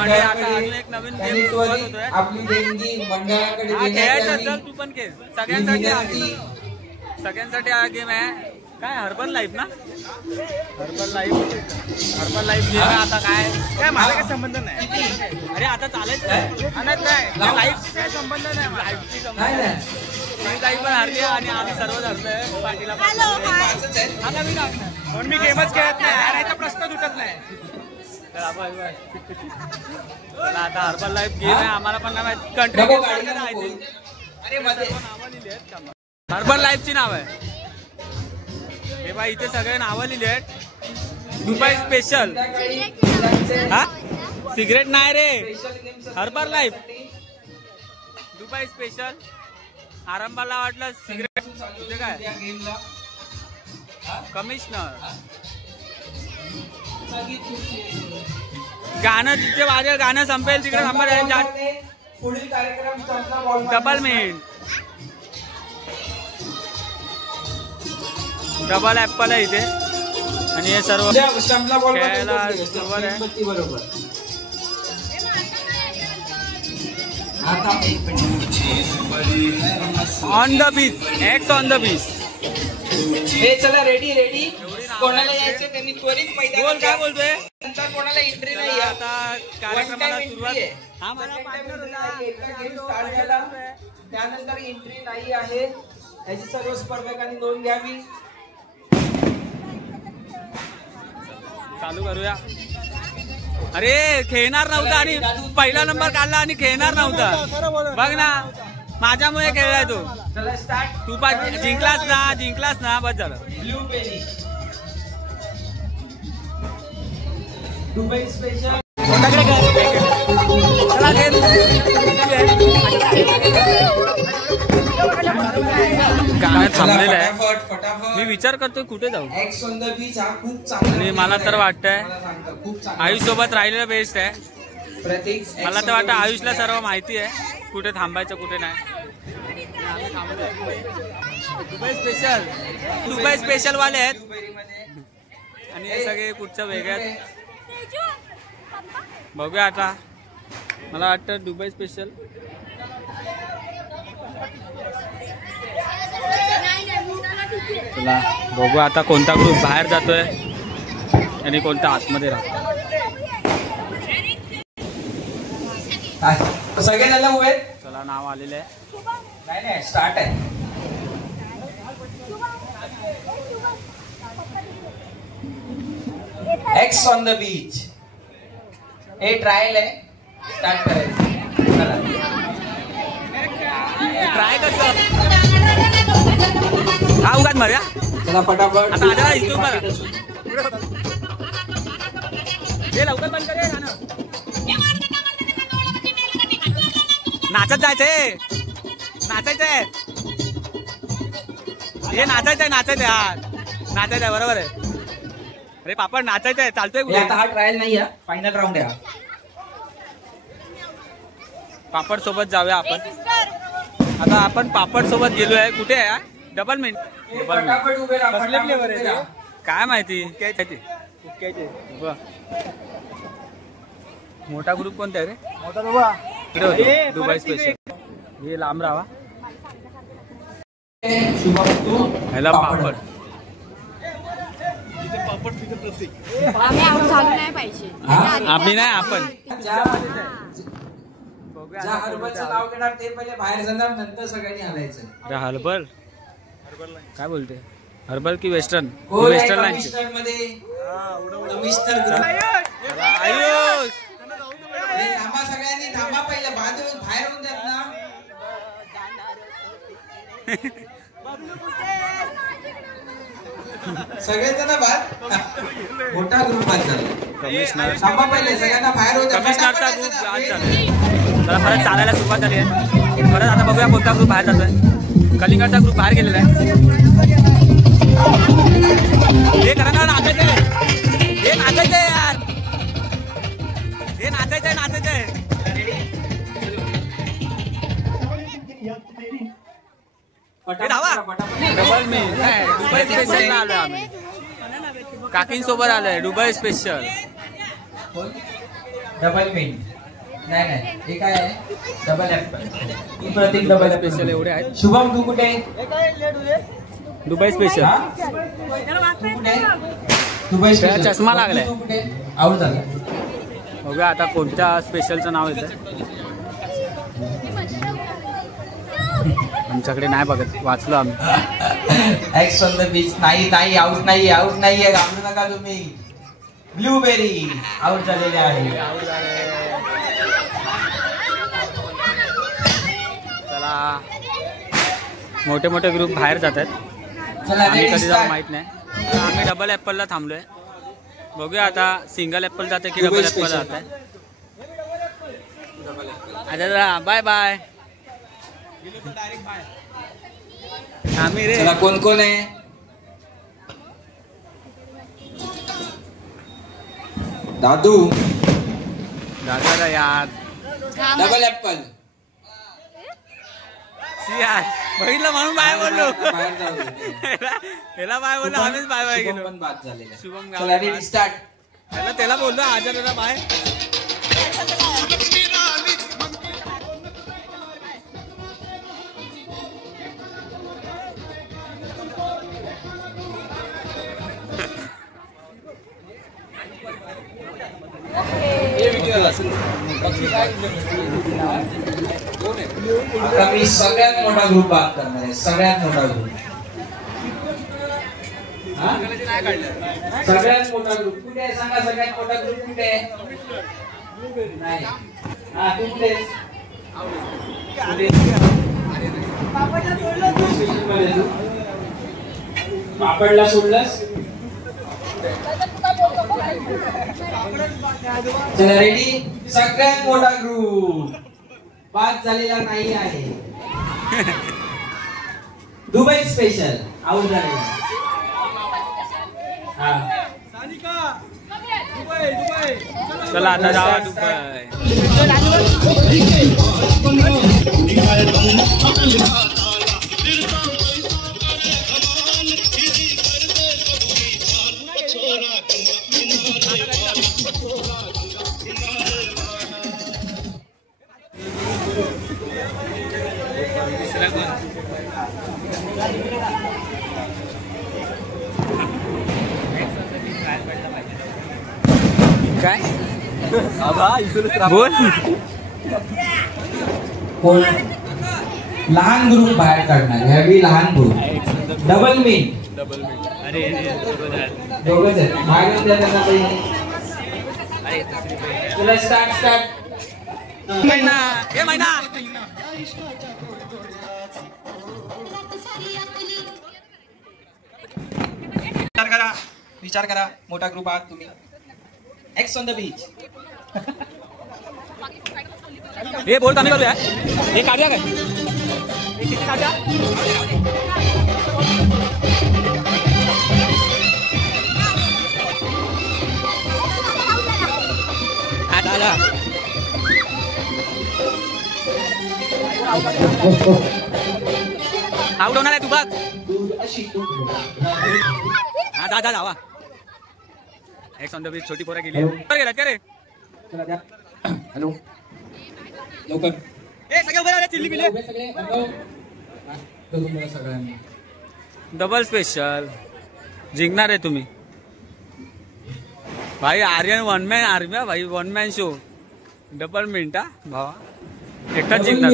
अजून एक नवीन गेम सुरुवात होतोय. आपली देणगी मंडळाकडे खेळायचं चल तू पण खेळ. सगळ्यांसाठी हा गेम आहे. काय हर्बल लाईफ ना, हर्बल लाईफ गेम आहे. आता काय माझा काय संबंध नाही. अरे आता चालायचं नाही, लाईफशी काय संबंध नाही. लाईफशी संबंध नाही. काही पण हरली आणि आम्ही सर्वच हरलोय. पाठीला आता मी लागणार पण मी गेमच खेळत नाही. हारायचा प्रश्न सुटत नाही. चला आता हर्बल लाईफ गेम आहे. आम्हाला पण नाही माहिती कंट्री हर्बल लाईफची नाव आहे. हे बाई इथे सगळे नावं लिहिली आहेत. Dubai special. हा सिगरेट नाही रे, हर्बल लाईफ दुबई स्पेशल. आरंभाला वाटलं सिगरेट. तुझे काय कमिशनर गाणं जिथे वाजेल गाणं संपेल तिकडे थांबा. पुढील कार्यक्रम डबल मिनिट. डबल ऍपल आहे इथे आणि हे सर्व खेळायला बरोबर आहे. बरोबर on the beach. X on the beach. हे चला रेडी. कोणाला यायचं त्यांनी त्वरित मैदान. बोल काय बोलतोय. नंतर कोणाला एंट्री नाही. आता कार्यक्रमाला सुरुवात. हा मला स्टार्ट झाला त्यानंतर एंट्री नाही आहे. याची सर्व स्पर्धकांनी नोंद घ्यावी. चालू करूया. अरे खेळणार नव्हता आणि पहिला नंबर काढला आणि खेळणार नव्हता. बघ ना माझ्यामुळे खेळलाय तो. तू पण जिंकलास ना बस झालं. Blue penny Dubai special. गाणं थांबलेलं आहे. मी विचार करतोय कुठे जाऊ. आणि मला तर वाटतंय आयुष सोबत राहिलेलं बेस्ट आहे. मला तर वाटतं आयुषला सर्व माहिती आहे कुठे थांबायचं कुठे नाही. दुबई स्पेशल वाले आहेत आणि हे सगळे कुठच्या वेगळ्यात. बघूया आता. मला वाटतं दुबई स्पेशल. चला बघू आता कोणता ग्रुप बाहेर जातोय आणि कोणता आतमध्ये राहतो. सगळे झाले उभे. चला नाव आलेलं आहे. नाही स्टार्ट आहे. X on the beach. हे ट्रायल आहे. स्टार्ट करायचं. ट्राय करतो. हा उगाच मारूया. चला फटाफट. आता आजा इथून बघा. हे लवकर बंद करे गाणं. नाचत जायचंय. हे नाचायचंय. हा नाचायचंय बरोबर आहे. अरे पापड नाचायचंय. चालतोय. आता हा ट्रायल नाही आहे. फायनल राऊंड आहे. पापड सोबत जाऊया आपण. आता आपण पापड सोबत गेलोय. कुठे आहे डबल मिनिट. काय माहिती. मोठा ग्रुप कोणता आहे रे. मोठा दुबई स्पेशल. हे लांब राहा. ह्याला पापड. आम्ही नाही आपण. ज्या हर्बलचं नाव घेणार ते पहिले बाहेर जाणार नंतर सगळ्यांनी हलायचं. हर्बल काय बोलते. हर्बल की वेस्टर्न. वेस्टर्न मध्ये आयुष थांबा. सगळ्यांनी थांबा. पहिलं बाहेर होऊन द्यात ना. सगळेजण बाद. मोठा ग्रुप बाद झाला. कमिशनर थांबा. पहिले सगळ्यांना बाहेर होऊ द्या. कमिशनरचा ग्रुप आज चालू. परत चालायला सुरुवात झाली आहे. परत आता बघूया कोणता ग्रुप बाहेर जातोय. कलिंगडचा ग्रुप बाहेर गेलेला आहे. हे करा ना. नाचायचंय यार. हे नाचायचंय. डबल मी दुबई स्पेशल आलोय आम्ही. काकींसोबत आलोय. Dubai special. Double mint. नाही हे काय आहे? Double apple. Prateek double special एवढे आहेत. शुभम तू कुठे? Dubai special. Dubai special. चष्मा लागलाय. आऊट झाला. बघूया आता कोणत्या स्पेशलचं नाव येतं. आमच्याकडे नाही बघत, वाचलो आम्ही. X on the beach. नाही आऊट नाहीये घाबरू नका तुम्ही. ब्लूबेरी आऊट झालेले आहे. चला मोठे मोठे ग्रुप बाहेर जातात. आम्ही कधी जाऊ माहित नाही. आम्ही डबल ऍपलला थांबलोय. बघूया आता सिंगल ऍपल जाते की डबल ऍपल जात आहे. अच्छा बाय बाय. आम्ही रे कोण आहे? दादू दादा यार. Double apple. यार बघितलं म्हणून बाय बोललो. ह्याला बाय बोललो, आम्हीच बाय गेलो. शुभम त्याला बोललो आजाराला बाय. आता मी सगळ्यात मोठा ग्रुप बात करणार आहे. सगळ्यात मोठा ग्रुप कुठे आहे सांगा. सगळ्यात मोठा ग्रुप कुठे आहे? नाही तू कुठे? पापडला सोडलंस. चला रेडी. सगळ्यात मोठा ग्रुप बाद झालेला नाही आहे. दुबई स्पेशल आऊट झालेला. चला आता जावा दुबई. काय बोल. लहान ग्रुप बाहेर काढणार. ह्यावी लहान ग्रुप. डबल मिन. अरे दोघंच आहेत. बाहेर त्यांना तुला स्टार्ट. महिना. विचार करा. मोठा ग्रुप आहात तुम्ही. X on the beach. हे बोल कमी करूया. हे काढूया काय? किती काढूया? आउट होणार आहे तू बघ. हा जा जावा. Ex on the beach. छोटी पोरा गेली. गेला का रे? हॅलो लवकर. सगळे उभे राहिले. चिल्ली गेले. डबल स्पेशल जिंकणार आहे तुम्ही भाई. आर्यन वन मॅन आर्मी भाई. One man show. Double minute भावा. एकटाच जिंकणार.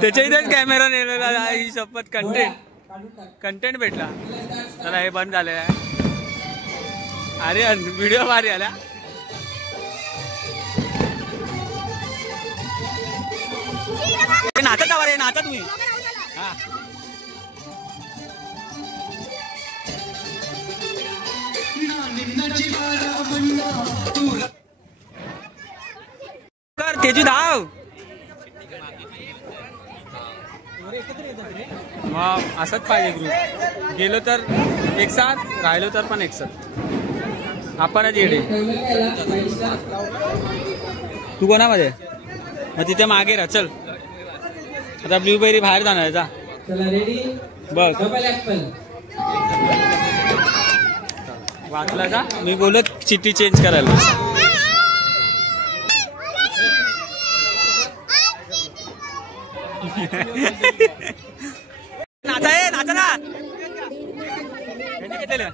त्याच्या इथेच कॅमेरा नेलेला. ही शपथ. कंटेंट भेटला. चला हे बंद झालंय. आर्यन व्हिडिओ भारी आला. नाचत जावा रे. नाचा तुम्ही. हा कर तेजू धाव. मग असंच पाहिजे ग्रुप. गेलो तर एक साथ, राहिलो तर पण एक साथ. आपणच येडे. तू कोणामध्ये? मग तिथे मागे राहा. चल आता ब्लूबेरी बाहेर जाणार. जा बघ. वाचला का मी बोलत चिठ्ठी चेंज करायला. नाचा आहे नाचा ना घेतलेलं.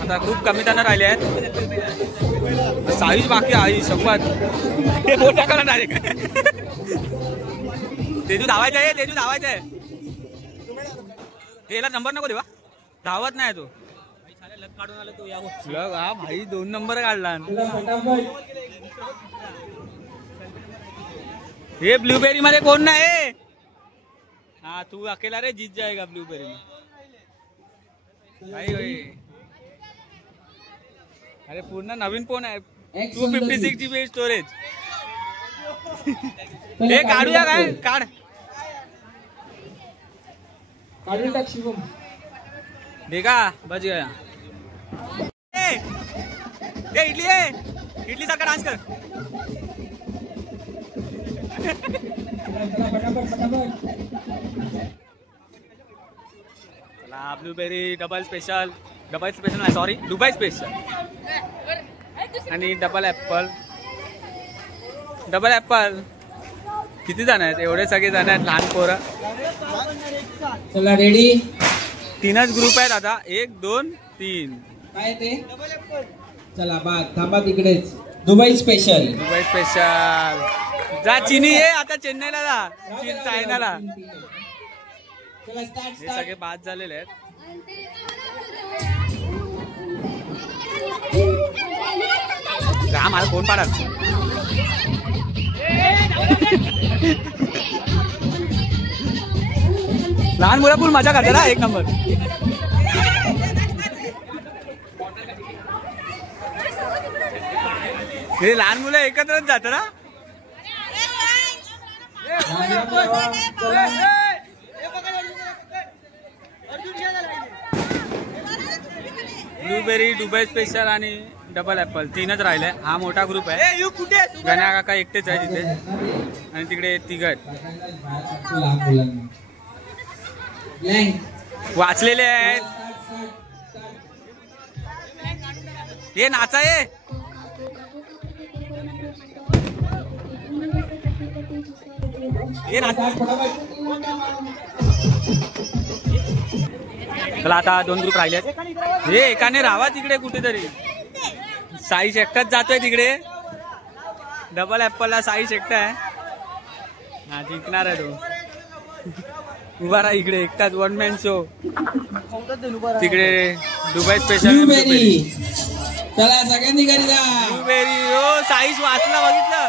आता खूप कमी जण राहिले आहेत. साईज बाकी आहे शपथ. मोठा करा डायरेक्ट. तेजू धावायचं आहे तेजू धावायचं आहे. त्याला नंबर नको देवा धावत नाही तो. काढून आला तो हा भाई 2 नंबर काढला. हे ब्लूबेरी मध्ये कोण नाही. हा तू अकेला रे जीत जाएगा ब्लूबेरी में. अरे पूर्ण नवीन फोन आहे 256 GB स्टोरेज. हे काढूया काय काढ काढून टाक शिवम. देखा बच गया. ए इडली आहे इडली सारखा डान्स कर. चला ब्लूबेरी डबल स्पेशल नाही सॉरी दुबई स्पेशल आणि डबल ऍपल. किती जण आहेत एवढे सगळे जण आहेत लहान पोरं. चला रेडी. 3च ग्रुप आहेत आता 1 2 3. काय ते चला बा थांबा तिकडेच. दुबई स्पेशल जा चिनी ये आता चेन्नईला जा चायनाला. चला स्टार्ट हे सगळे बाद झालेले आहेत. मला फोन पाडा. लहान मुलं पण मजा करते ना 1 नंबर. हे लहान मुलं एकत्रच जात ना. ब्लूबेरी दुबई स्पेशल आणि डबल ऍपल 3च राहिले. हा मोठा ग्रुप आहे. गण्या काका एकटेच आहे तिथे आणि तिकडे 3 आहेत. वाचलेले आहेत. हे नाचा आहे. चला आता 2 ग्रुप राहिले. हे एकाने राहा तिकडे कुठेतरी. साईश एकटाच जातोय तिकडे. डबल ऍपलला साईश एकटा आहे. हा जिंकणार आहे तो. उभा राहा इकडे एकटाच 1 मॅन शो. तिकडे दुबई स्पेशल चला सगळ्यांनी घरी जा. ब्लूबेरी हो साईश वाचला बघितलं.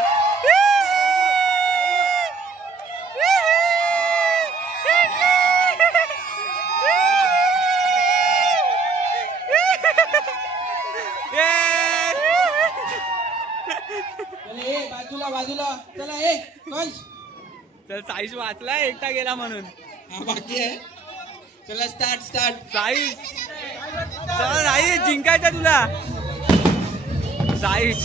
बाजूला चला. चल साईश वाचला एकटा गेला म्हणून. बाकी आहे. चला स्टार्ट साईश चला साईश जिंकायचं तुला. साईश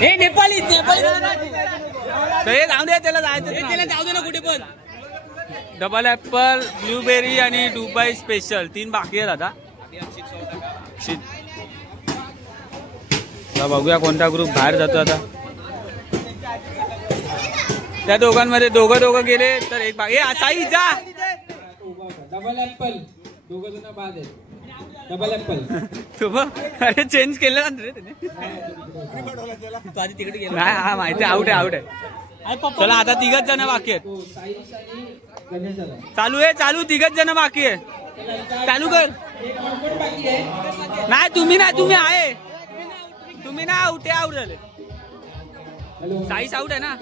हे नेपाळी जाऊ दे त्याला जाऊ दे ना कुठे पण. डबल ऍपल ब्लूबेरी आणि दुबई स्पेशल 3 बाकी आहेत आता. बघूया कोणता ग्रुप बाहेर जातो आता. त्या दोघांमध्ये दोघं गेले तर एक बाकी. साई जा. डबल ऍपल 2 जण बाद आहेत. डबल ऍपल अरे चेंज केलं ना रे त्याने. हा माहिती आउट आहे. चला आता 3च जण बाकी आहेत. चालू 3च जण बाकी आहे. चालू कर. नाही तुम्ही आहे. तुम्ही ना आउट झाले. साईश आउट आहे ना.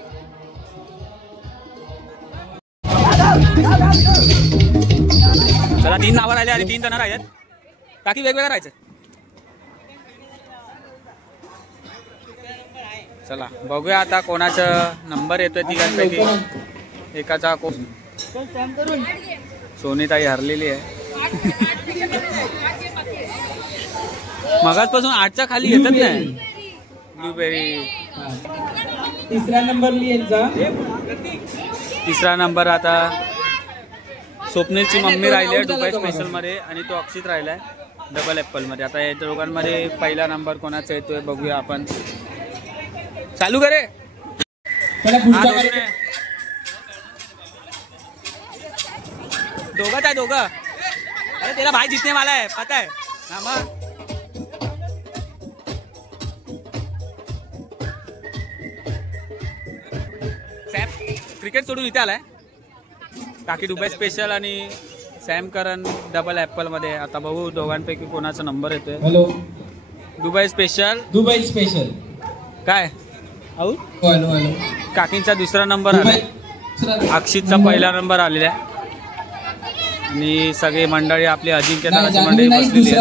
चला 3 नावं राहिले आणि 3 जण राहिलेत. बाकी वेगवेगळं राहायचं. चला बघूया आता कोणाचा नंबर येतोय. तिघांपैकी एकाचा सोनीताई हरलेली आहे. मगाचपासून 8च्या खाली येतच नाही. ब्लूबेरी. तिसरा नंबर लिहायचा. तिसरा नंबर आता स्वप्नीलची मम्मी राहिली आहे दुबई स्पेशल मध्ये आणि तो अक्षित राहिलाय डबल ऍपल मध्ये. आता या दोघांमध्ये पहिला नंबर कोणाचा येतोय बघूया आपण. चालू करे. दोघंच आहे दोघं. अरे त्याला भाई जितने वाला है पता है ना. मग सॅम क्रिकेट सोडून इथे आलाय. काकी दुबई स्पेशल आणि सॅम करन डबल ऍपल मध्ये. आता बघू दोघांपैकी कोणाचा नंबर येतोय. Hello Dubai special. Dubai special काय आऊ. Hello hello. काकींचा दुसरा नंबर आलाय. अक्षितचा पहिला नंबर आलेला आहे आणि सगळी मंडळी आपली अजिंक्य दलाची मंडळी बसलेली आहे.